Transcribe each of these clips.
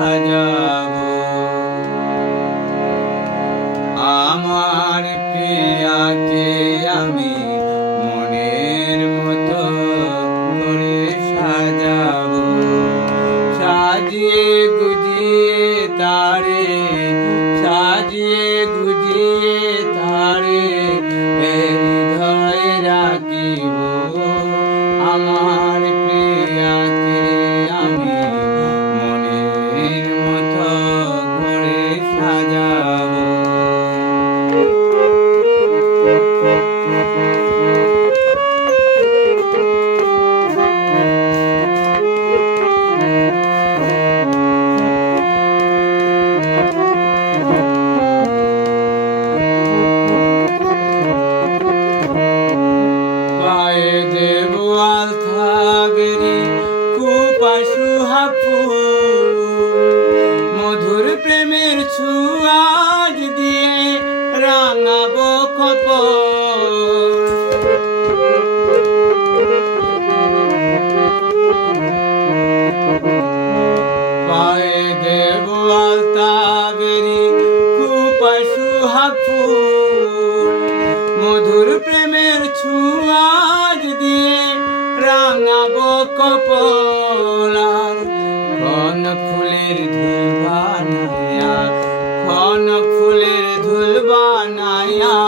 যাব আমার প্রিয়াকে আমি মনের মতো করে সাজাব। সাজিয়ে গুজিয়ে তারে দেব আলতা হাফু মধুর প্রেমের ছুয়াজ দিয়ে রাঙাব কপলার ঘন ফুলের ধুল বানায়া, ঘন ফুলের ধুল বানায়া।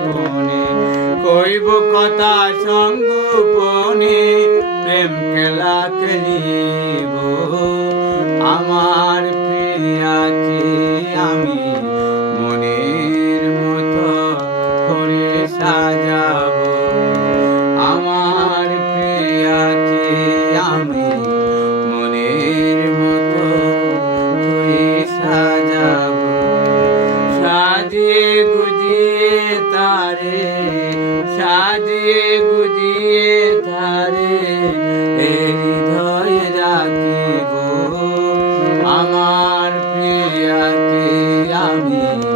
সঙ্গোপনে কইব কথা সঙ্গোপনে, প্রেম খেলা খেলিব আমার প্রিয়াকে আমি, মনের মতো করে সাজাবো। আমার প্রিয়াকে আমি গুজিয়ে এ হৃদয়ে রাখিব আমার প্রিয়াকে আমি